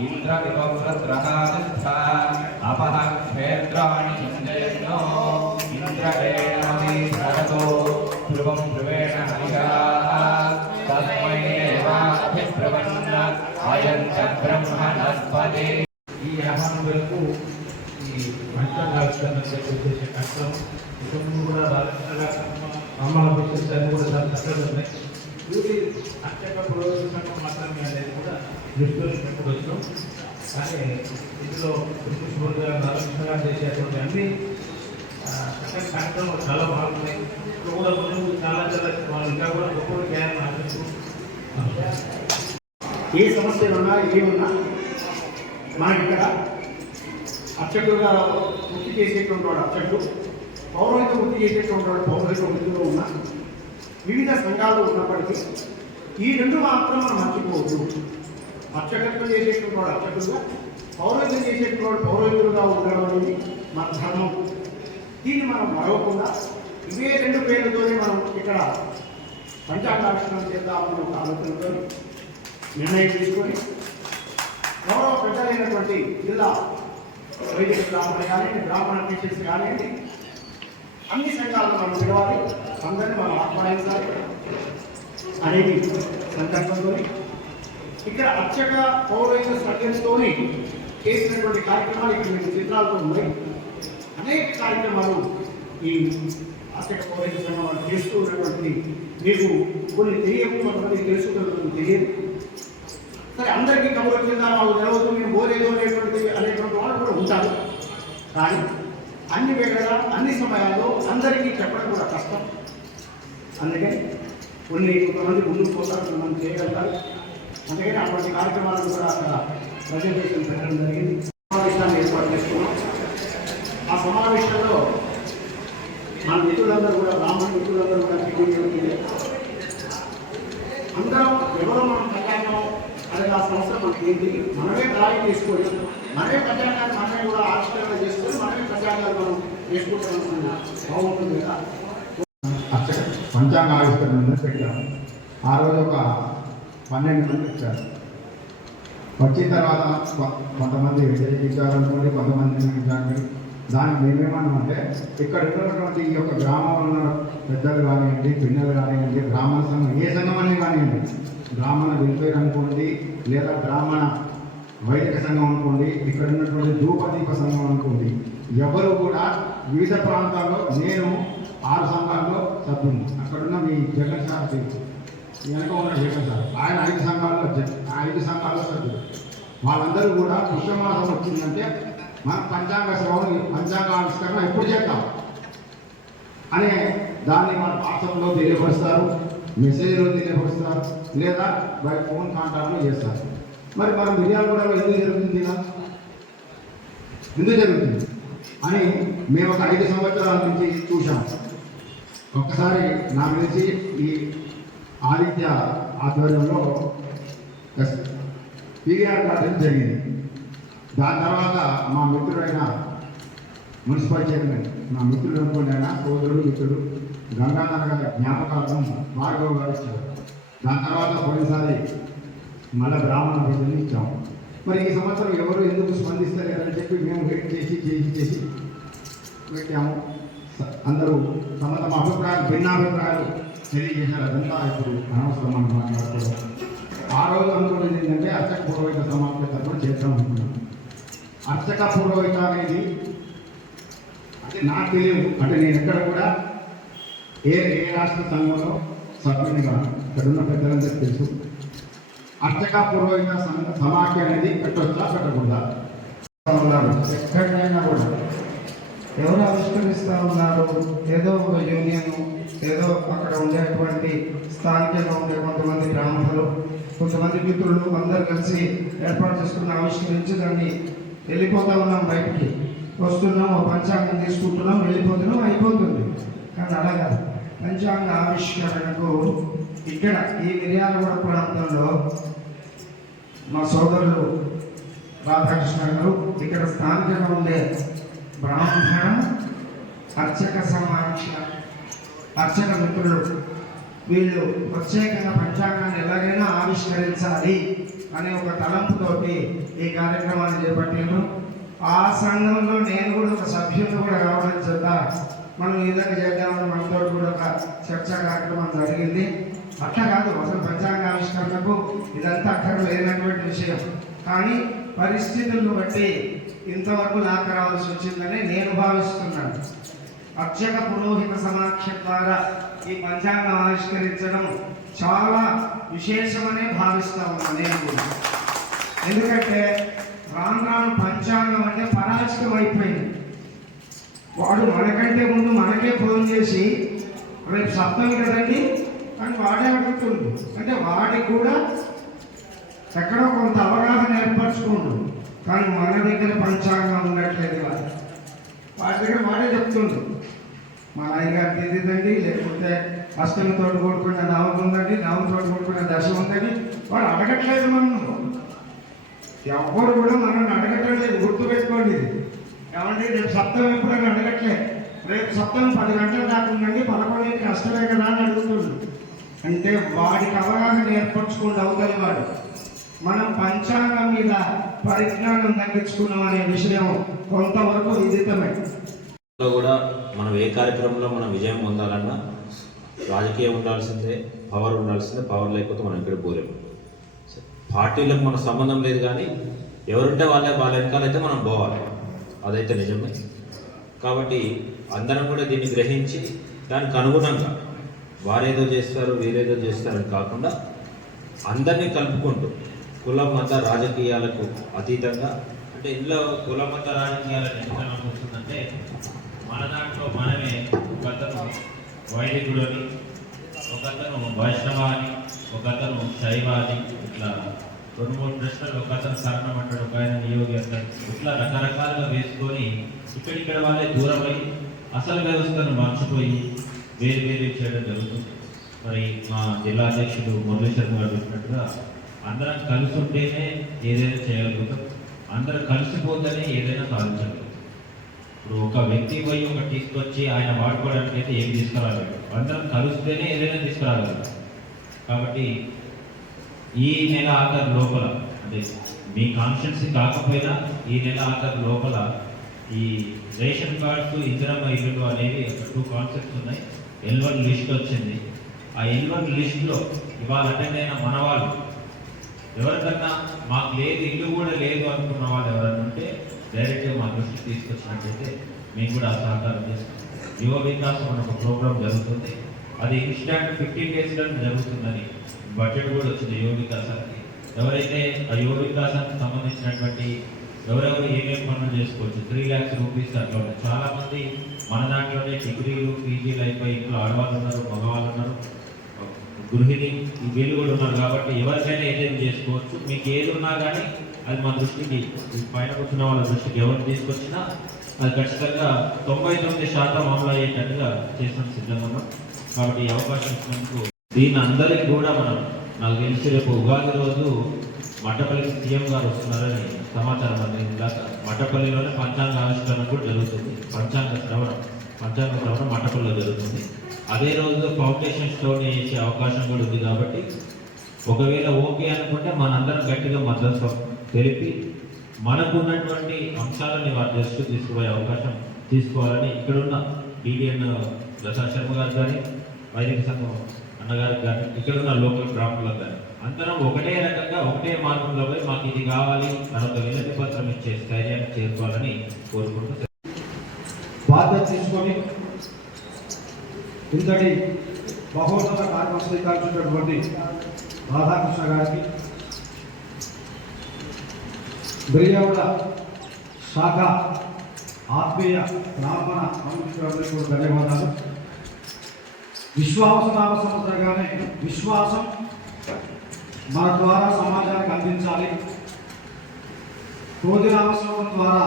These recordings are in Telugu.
ఇంద్ర ఇవ అపహ క్షేత్రాణి దృష్టిలో పెట్టుకోవచ్చు కానీ ఇందులో చేసేటువంటి అన్ని కార్యక్రమాలు చాలా బాగున్నాయి ఇప్పుడు కూడా ముందు చాలా చాలా వాళ్ళు ఇంకా కూడా గొప్ప జ్ఞానం ఆశిస్తూ ఏ సమస్యలు ఉన్నా ఏమున్నా మనకి ఇక్కడ అర్చకుడుగా వృత్తి చేసేటువంటి వాడు అర్చకుడు పౌరోహిత వృత్తి చేసేటువంటి వాడు పౌరోహిత వృత్తిలో ఉన్న వివిధ సంఘాలు ఉన్నప్పటికీ ఈ రెండు మాత్రం మనం మర్చిపోవద్దు. అర్చకత్వం చేసేటువంటి వాడు అర్చకుడుగా పౌరోహితం చేసేటువంటి వాడు పౌరోహితుడుగా ఉండడం అనేది మన ధర్మం. దీన్ని మనం మరవకుండా ఇవే రెండు పేర్లతోనే మనం ఇక్కడ పంచాంగాక్షరం చేద్దామన్న ఒక ఆలోచనతో నిర్ణయం తీసుకొని గౌరవ పెద్దలైనటువంటి జిల్లా వైద్య బ్రాహ్మణ కానివ్వండి బ్రాహ్మణ టీచర్స్ కానివ్వండి అన్ని సంఘాలను మనం పిలవాలి. అందరినీ మనం ఆహ్వానించాలి. అనేది సంకల్పంతో ఇక్కడ అర్చక పౌరైన సంఘంతో చేసినటువంటి కార్యక్రమాలు ఇక్కడ మీకు చిత్రాలతో ఉన్నాయి. అనేక కార్యక్రమాలు ఈ అర్చక పౌరైన సంఘం వారు చేస్తూ ఉన్నటువంటి మీకు కొన్ని తెలియవు కొంతమంది తెలుసు తెలియదు. సరే అందరికీ కబురు కింద మాకు తెలవదు మేము బోరేదో అనేటువంటి అనేటువంటి వాళ్ళు కూడా ఉంటారు. కానీ అన్ని వేళ అన్ని సమయాల్లో అందరికీ చెప్పడం కూడా కష్టం. అందుకే కొన్ని కొంతమంది ముందుకు పోతారు కొంతమంది చేయగలుగుతారు. అందుకని అటువంటి కార్యక్రమాలను కూడా అక్కడ ప్రజెంటేషన్ పెట్టడం జరిగింది. సమావేశాన్ని ఏర్పాటు చేసుకున్నాం. ఆ సమావేశంలో మన మిత్రులందరూ కూడా బ్రాహ్మణ మిత్రులందరూ కూడా తెలియజేయడం అందరం ఎవరో మనం కళ్యాణం అనేది ఆ సంవత్సరం మనకి ఏంటి మనమే డ్రాయింగ్ చేసుకొని మనమే పంచాంగాన్ని మనమే కూడా ఆవిష్కరణ చేసుకొని మనమే పంచాంగాలు మనం చేసుకుంటాం బాగుంటుంది కదా. అర్చక పంచాంగ ఆవిష్కరణ పెట్టాము. ఆ రోజు ఒక పన్నెండు మంది వచ్చారు. వచ్చిన తర్వాత కొంతమంది వ్యతిరేకించారు అనుకోండి కొంతమంది నిర్మించారు దానికి మేమేమన్నామంటే ఇక్కడ ఉన్నటువంటి ఈ యొక్క గ్రామంలో పెద్దలు కానివ్వండి పిల్లలు కానివ్వండి బ్రాహ్మణ సంఘం ఏ సంఘం అన్నీ కానివ్వండి బ్రాహ్మణ వెల్ఫేర్ అనుకోండి లేదా బ్రాహ్మణ వైదిక సంఘం అనుకోండి ఇక్కడ ఉన్నటువంటి ధూపదీప సంఘం అనుకోండి ఎవరు కూడా వివిధ ప్రాంతాల్లో నేను ఆరు సంఘాల్లో సభ్యుని అక్కడున్న మీ జగన్ సార్ వెనక చేశారు ఆయన ఐదు సంఘాల్లో జ- ఐదు సంఘాల్లో సభ్యులు. వాళ్ళందరూ కూడా పుష్యమాసం వచ్చిందంటే మన పంచాంగ శ్రవణం పంచాంగ ఆవిష్కరణ ఎప్పుడు చేద్దాం? అనే దాన్ని మన వాట్సాప్లో తెలియపరుస్తారు మెసేజ్లో తెలియపరుస్తారు లేదా బై ఫోన్ కాంటాక్ట్లో చేస్తారు. మరి మనం మిర్యాలగూడలో ఎందుకు జరుగుతుంది ఇలా? ఎందుకు జరుగుతుంది? అని మేము ఒక ఐదు సంవత్సరాల నుంచి చూసాం ఒక్కసారి నా తెలిసి ఈ ఆదిత్య ఆధ్వర్యంలో పీవీఆర్ గార్డెన్ జరిగింది. దాని తర్వాత మా మిత్రుడైన మున్సిపల్ చైర్మన్ మా మిత్రుడు అనుకోండి ఆయన సోదరుడు మిత్రుడు గంగాధర గారి జ్ఞాపకార్థం భార్గవ్ గారు ఇచ్చారు దాని తర్వాత పోయినసారి మళ్ళీ బ్రాహ్మణ భోజనం ఇచ్చాము మరి ఈ సంవత్సరం ఎవరు ఎందుకు స్పందిస్తలేరని చెప్పి మేము వెయిట్ చేసి చేసి చేసి పెట్టాము. అందరూ తమ తమ అభిప్రాయాలు భిన్నాభిప్రాయాలు తెలియజేశారు అదంతా ఇప్పుడు అనవసరం మనం మాట్లాడుకోవడం ఆ రోజు అనుకున్నది ఏంటంటే అర్చక పూర్వహిత సమావేశ తరఫున చేద్దాం అనుకున్నాం అర్చక పూర్వహిత అనేది అంటే నాకు తెలియదు అంటే నేను ఎక్కడ కూడా. ఏ ఏ రాష్ట్ర సంఘంలో సభ్యునిగా ఇక్కడ ఉన్న పెద్దలందరికీ తెలుసు అర్చక పూర్వహిత సమాఖ్య అనేది పెట్టొచ్చా పెట్టకూడదా ఎక్కడైనా కూడా. ఎవరు ఆవిష్కరిస్తూ ఉన్నారు? ఏదో ఒక యూనియన్ ఏదో అక్కడ ఉండేటువంటి స్థానికంగా ఉండే కొంతమంది బ్రాహ్మణులు కొంతమంది మిత్రులు అందరు కలిసి ఏర్పాటు చేసుకున్న ఆవిష్కరించి దాన్ని వెళ్ళిపోతా ఉన్నాం బయటికి. వస్తున్నాం ఓ పంచాంగం తీసుకుంటున్నాం వెళ్ళిపోతున్నాం అయిపోతుంది. కానీ అలా కాదు. పంచాంగ ఆవిష్కరణకు ఇక్కడ ఈ మిర్యాలగూడ ప్రాంతంలో మా సోదరులు రాధాకృష్ణ గారు ఇక్కడ స్థానికంగా ఉండే బ్రాహ్మణ అర్చక సమాక్ష అర్చక మిత్రులు వీళ్ళు ప్రత్యేకంగా పంచాంగాన్ని ఎలాగైనా ఆవిష్కరించాలి అనే ఒక తలంపుతోటి ఈ కార్యక్రమాన్ని చేపట్టాను ఆ సంఘంలో నేను కూడా ఒక సభ్యులు కూడా రావడం చేత మనం ఏదైనా చేద్దామని మనతో కూడా ఒక చర్చా కార్యక్రమం జరిగింది. అట్లా కాదు అసలు పంచాంగ ఆవిష్కరణకు ఇదంతా అక్కడ లేనటువంటి విషయం. కానీ పరిస్థితులను బట్టి ఇంతవరకు నాకు రావాల్సి వచ్చిందని నేను భావిస్తున్నాను. అర్చక పురోహిత సమాఖ్య ద్వారా ఈ పంచాంగం ఆవిష్కరించడం చాలా విశేషమనే భావిస్తా ఉన్నాను నేను కూడా. ఎందుకంటే రాను రాను పంచాంగం అంటే పరాజితం అయిపోయింది. వాడు మనకంటే ముందు మనకే ఫోన్ చేసి రేపు సప్తం కదండి? అని వాడే అడుగుతుండు. అంటే వాడికి కూడా ఎక్కడో కొంత అవగాహన ఏర్పరచుకుండు. కానీ మన దగ్గర పంచాంగం ఉండట్లేదు వాటి దగ్గర వాడే చెప్తుండు మా నాయగారికి ఇదిదండి లేకపోతే అష్టమితో కూడుకున్న నవం ఉందండి నవం తోడు కూడుకున్న దశ ఉందని వాడు అడగట్లేదు మనం ఎవ్వరు కూడా మనం అడగట్లేదు గుర్తుపెట్టుకోండి ఇది. ఏమంటే రేపు సప్తం ఎప్పుడైనా అడగట్లేదు రేపు సప్తం పది గంటల దాకా ఉందండి పదకొండింటికి అష్టమే కదా అని అడుగుతుండ్రు. అంటే వాడికి అవగాహన ఏర్పరచుకోండి అవుతుంది వాడు. మనం పంచాంగం మీద పరిజ్ఞానం తగ్గించుకున్నాం అనే విషయం కొంతవరకు విదితమే. కూడా మనం ఏ కార్యక్రమంలో మనం విజయం పొందాలన్నా రాజకీయం ఉండాల్సిందే పవర్ ఉండాల్సిందే పవర్ లేకపోతే మనం ఇక్కడ పోలేము. పార్టీలకు మన సంబంధం లేదు కానీ ఎవరుంటే వాళ్ళే వాళ్ళ వెనకాలైతే మనం పోవాలి. అదైతే నిజమే. కాబట్టి అందరం కూడా దీన్ని గ్రహించి దానికి అనుగుణంగా వారేదో చేస్తారు వీరేదో చేస్తారని కాకుండా అందరినీ కలుపుకుంటూ కుల మత రాజకీయాలకు అతీతంగా? అంటే ఇందులో కుల మత రాజకీయాలను ఎంత నమ్ముతుందంటే మన దాంట్లో మనమే ఒకతను వైదికుడు అని ఒకతను వైష్ణవ అని ఒకతను శైవ అని ఇట్లా రెండు మూడు ప్రశ్నలు ఒకతను శరణం అంటాడు ఒక ఆయన నియోగి అంటాడు. ఇట్లా రకరకాలుగా వేసుకొని ఇక్కడిక్కడ వాళ్ళే దూరమై అసలు వ్యవస్థను మర్చిపోయి వేరు వేరు చేయడం జరుగుతుంది. మరి మా జిల్లా అధ్యక్షుడు మురళీ శర్మ గారు చెప్పినట్టుగా అందరం కలిసి ఉంటేనే ఏదైనా చేయగలుగుతాం అందరం కలిసిపోతేనే ఏదైనా సాధించగలుగుతాం ఇప్పుడు ఒక వ్యక్తి పోయి ఒకటి తీసుకొచ్చి ఆయన వాడుకోవడానికి అయితే ఏం తీసుకురాలేదు. అందరం కలిస్తేనే ఏదైనా తీసుకురాగలరు కాబట్టి ఈ నెల ఆఖరి లోపల అంటే మీ కాన్షియన్స్ కాకపోయినా ఈ నెల ఆఖరి లోపల ఈ రేషన్ కార్డ్స్ ఇందిరమ్మ ఇల్లు అనేవి ఒక టూ కాన్సెప్ట్స్ ఉన్నాయి. ఎల్ వన్ లిస్ట్ వచ్చింది. ఆ ఎల్ వన్ లిస్ట్లో ఇవాళ అటెండ్ అయిన మనవాళ్ళు ఎవరికన్నా మాకు లేదు ఇల్లు కూడా లేదు అనుకున్న వాళ్ళు ఎవరైనా ఉంటే డైరెక్ట్గా మా దృష్టికి తీసుకొచ్చినట్లయితే మేము కూడా ఆ సహకారం చేస్తాం. యువ వికాసం అనే ఒక ప్రోగ్రామ్ జరుగుతుంది. అది ఇన్స్టాంట్ ఫిఫ్టీన్ డేస్లో జరుగుతుందని బడ్జెట్ కూడా వచ్చింది యువ వికాసానికి. ఎవరైతే ఆ యువ వికాసానికి సంబంధించినటువంటి ఎవరెవరు ఏమేమి పనులు చేసుకోవచ్చు త్రీ ల్యాక్స్ రూపీస్ అట్లా ఉన్నాయి. చాలా మన దాంట్లోనే డిగ్రీలు పీజీలు అయిపోయి ఇంట్లో ఆడవాళ్ళు ఉన్నారు మగవాళ్ళు ఉన్నారు. గృహిణి వీళ్ళు కూడా ఉన్నారు కాబట్టి ఎవరికైనా ఏదైనా చేసుకోవచ్చు. మీకు ఏది ఉన్నా కానీ అది మా దృష్టికి పైన కూర్చున్న వాళ్ళ దృష్టికి ఎవరు తీసుకొచ్చినా అది ఖచ్చితంగా తొంభై తొమ్మిది శాతం అమలు అయ్యేటట్టుగా చేసిన సిద్ధంగా ఉన్నాం కాబట్టి ఈ అవకాశం ఇచ్చినందుకు దీని అందరికీ కూడా మనం నాకు తెలిసి రేపు ఉగాది రోజు మట్టపల్లికి సీఎం గారు వస్తున్నారని సమాచారం అందింది ఇందాక మట్టపల్లిలోనే పంచాంగ ఆవిష్కరణ కూడా జరుగుతుంది. పంచాంగ శ్రవణం పంచాంగ శ్రవణం మట్టపల్లిలో జరుగుతుంది. అదే రోజు ఫౌండేషన్ స్టోన్ వేసే అవకాశం కూడా ఉంది కాబట్టి ఒకవేళ ఓకే అనుకుంటే మనందరం గట్టిగా మద్దతు తెలిపి మనకు ఉన్నటువంటి అంశాలని వారి దృష్టికి తీసుకుపోయే అవకాశం తీసుకోవాలని ఇక్కడున్న డిడిఎన్ ప్రసాద్ శర్మ గారు కానీ వైద్య సంఘం అన్నగారికి కానీ ఇక్కడున్న లోకల్ బ్రాహ్మణులకు కానీ అందరం ఒకటే రకంగా ఒకటే మార్గంలో పోయి మాకు ఇది కావాలి అని వినతి పత్రం ఇచ్చే స్థైర్యాన్ని చేరుకోవాలని కోరుకుంటున్నాం బాధ్యత తీసుకొని ఇంతటి బహోన్నత కార్యక్రమం స్వీకరించినటువంటి రాధాకృష్ణ గారికి బిర్యావుల శాఖ ఆత్మీయ బ్రాహ్మణ కమ్యూనిస్టులందరికీ కూడా ధన్యవాదాలు. విశ్వాసనామ సంవత్సరంగానే విశ్వాసం మన ద్వారా సమాజానికి అందించాలి. రోజునామ సంవత్సరం ద్వారా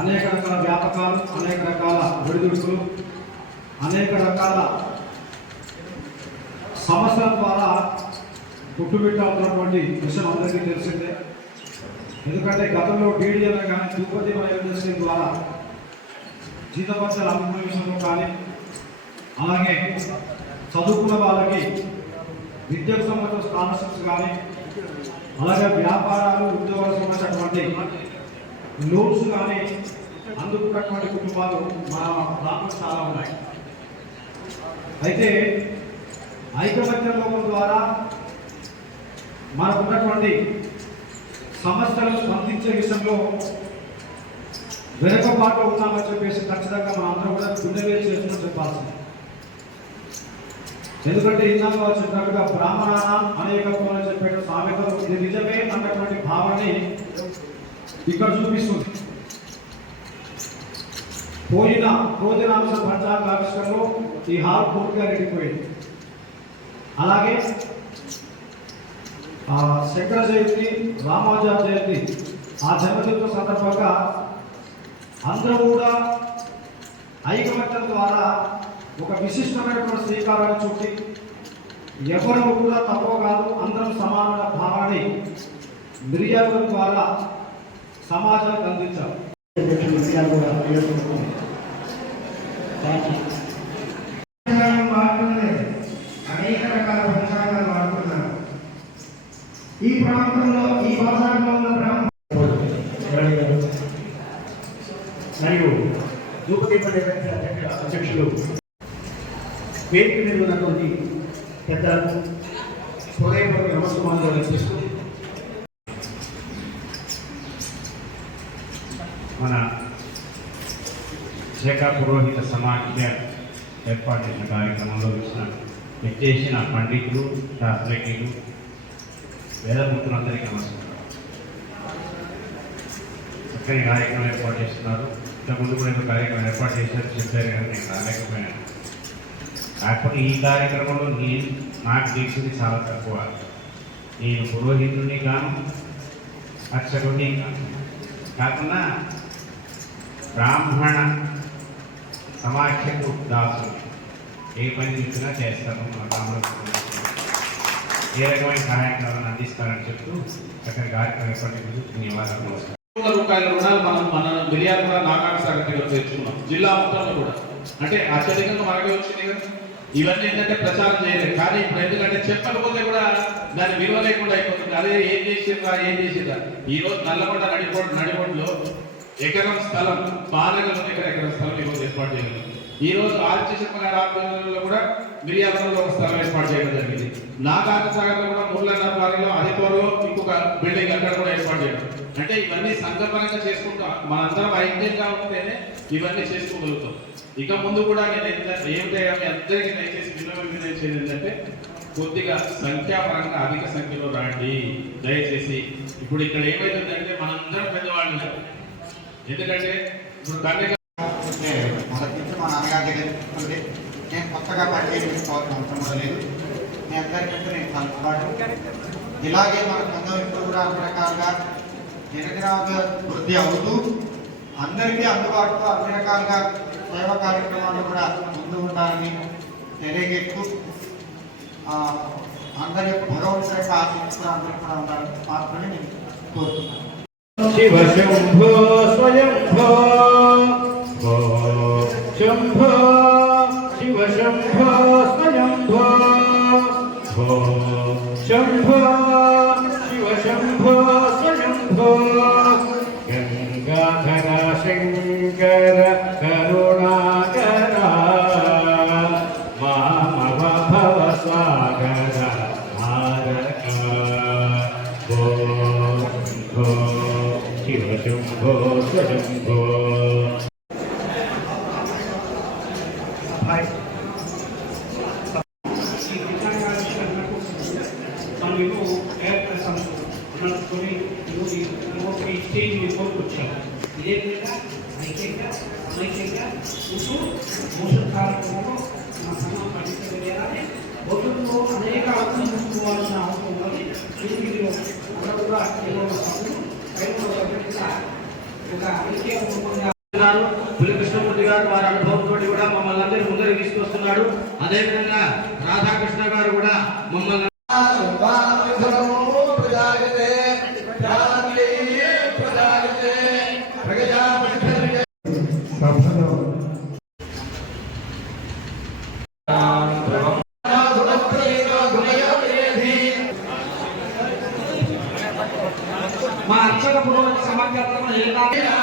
అనేక రకాల వ్యాపకాలు అనేక రకాల ఒడిదుడుకులు అనేక రకాల సమస్యల ద్వారా పుట్టుబిట్ట ఉన్నటువంటి విషయం అందరికీ తెలిసిందే. ఎందుకంటే గతంలో డీడీఎల్ కానీ తిరుపతి ఇండస్ట్రీ ద్వారా జీతపత్రాలు అమ్ముకునే విషయంలో కానీ అలాగే చదువుకున్న వాళ్ళకి విద్యకు సంబంధించిన స్కాలర్షిప్స్ కానీ అలాగే వ్యాపారాలు ఉద్యోగాలకు సంబంధించినటువంటి లోన్స్ కానీ అందుకున్నటువంటి కుటుంబాలు మా దాంట్లో చాలా ఉన్నాయి. అయితే ఐకమత్య లోపం ద్వారా మనకున్నటువంటి సమస్యలను స్పందించే విషయంలో వెనుకబాటు ఉన్నామని చెప్పేసి ఖచ్చితంగా మనం అందరం కూడా గుండెవే చేసుకుని చెప్పాల్సింది. ఎందుకంటే ఇందాక చెప్పినట్టుగా బ్రాహ్మణ అనేకత్వం అని చెప్పేట సామెతలు ఇది నిజమే అన్నటువంటి భావాన్ని ఇక్కడ చూపిస్తుంది. పోయిన భోజనాంశ పంచాంగ ఆవిష్కరణలో ఈ హాల్ పూర్తిగా నిండిపోయింది అలాగే శంకర జయంతి రామానుజ జయంతి ఆ జన్మదిన సందర్భంగా అందరూ కూడా ఐకమత్యం ద్వారా ఒక విశిష్టమైనటువంటి శ్రీకారాన్ని చుట్టి ఎవరు కూడా తక్కువ కాదు అందరం సమాన భావాన్ని మిర్యాల ద్వారా సమాజానికి అందించారు. పంచాంగం వాడుతున్నారు అనేక రకాల పంచాంగాలు వాడుతున్నారు ఈ ప్రాంతంలో ఈ భాషలో ఉన్న బ్రాహ్మణ మరియు ధూపదీప అధ్యక్షులు వేదిక మీద ఉన్నటువంటి పెద్దలకు హృదయపూర్వక నమస్కారాలు అర్పిస్తూ మన శాఖ పురోహిత సమాఖ్య ఏర్పాటు చేసిన కార్యక్రమంలో ఇచ్చిన విచ్చేసిన పండితులు శాస్త్రజ్ఞులు వేదమూర్తులందరికీ నమస్కారం. చక్కని కార్యక్రమం ఏర్పాటు చేస్తున్నారు. ఇంతకుముందు కూడా ఏదో కార్యక్రమం ఏర్పాటు చేశారు చెప్పారు కానీ నేను రాలేకపోయాను. కాకపోతే ఈ కార్యక్రమంలో నేను నాకు తెలిసింది చాలా తక్కువ. నేను పురోహితుడిని కాను అర్చకుడిని కాను. కాకుండా బ్రాహ్మణ సమాఖ్యకు దాసులు ఏ పని చేసినా చేస్తాను మా బ్రాహ్మణ ఏ రకమైన సహాయకాలను అందిస్తారని చెప్తూ చక్కని కార్యక్రమం ఏర్పడినందుకు ధన్యవాదాలు నమస్కారం రూపాయల రుణాలు మనం మన మిర్యాల నాగాక సాగర్ దగ్గర తెచ్చుకున్నాం. జిల్లా మొత్తంలో కూడా. అంటే అత్యధికంగా మనకే వచ్చింది కదా. ఇవన్నీ ఏంటంటే ప్రచారం చేయలేదు. కానీ ఇప్పుడు ఎందుకంటే చెప్పకపోతే కూడా దాని విలువ లేకుండా అయిపోతుంది. అదే ఏం చేసిందా ఏం చేసిందా ఈ రోజు నల్లగొండ నడిపోటు నడిపోడులో ఎకరం స్థలం బాలగలు ఎకరం స్థలం ఈరోజు ఏర్పాటు చేయలేదు. ఈ రోజు ఆదిత్య గారి ఆధ్వర్యంలో కూడా మిర్యాలలో ఒక స్థలం ఏర్పాటు చేయడం జరిగింది. నాగార్జున సాగర్లో కూడా ముర్ల వారిలో అదే ఇంకొక బిల్డింగ్ అక్కడ కూడా ఏర్పాటు చేయడం. అంటే ఇవన్నీ సంఘపరంగా చేసుకుంటాం మనందరం ఐక్యంగా ఉంటేనే ఇవన్నీ చేసుకోగలుగుతాం. ఇక ముందు కూడా నేను ఏంటంటే ఏమిటంటే అందరికీ దయచేసి విన్నవం ఏంటంటే కొద్దిగా సంఖ్యాపరంగా అధిక సంఖ్యలో రాండి. దయచేసి ఇప్పుడు ఇక్కడ ఏమైతుందంటే మనందరం పెద్దవాళ్ళు ఎందుకంటే ఇప్పుడు కన్యక అంటే మొదటి నుంచి మా నాన్నగారి దగ్గర ఉంది నేను కొత్తగా పరిచయం చేసుకోవాల్సిన అవసరం కూడా లేదు మీ అందరికంటే నేను కలుపుతాడు ఇలాగే మన సంఘం ఇప్పుడు కూడా అన్ని రకాలుగా దినదినాలుగా వృద్ధి అవుతూ అందరికీ అందుబాటులో అన్ని రకాలుగా సేవ కార్యక్రమాలు కూడా ముందు ఉండాలని తెలియజేస్తూ అందరి యొక్క భగవంతుడి యొక్క ఆశీస్సులు అందరికీ కూడా ఉండాలని మాత్రమే నేను కోరుతున్నాను. శివ శంభో స్వయంభో. భో శంభో శివ శంభో స్వయంభో భో శంభో శివ శంభో స్వయంభో గంగాధర శంకర కరుణాకర మామవ భవ స్వాగత ధారక భో శంభో శివ శంభో స్వశంభో ఈ విధానాలకు మనం ఏదో ఏర్పడతాం అన్నట్టుకొని ఈరోజు ఈ- ఈ స్టేజ్ మీద వచ్చాం ఇదే విధంగా ఐక్యంగా అనైక్యంగా ఉంటూ భవిష్యత్ కార్యక్రమంలో మన సంఘం పనిచేయాలని భవిష్యత్తులో అనేక అర్థం చూసుకోవాల్సిన అవసరం ఉంది దీనిలో అందరూ గారు పులికృష్ణమూర్తి గారు వారి అనుభవంతో కూడా మమ్మల్ని అందరినీ ముందరికి తీసుకొస్తున్నాడు. అదేవిధంగా రాధాకృష్ణ గారు కూడా మమ్మల్ని మా అక్షర పురోగతి సమాఖ్యాత్మక ఏకాగ్రత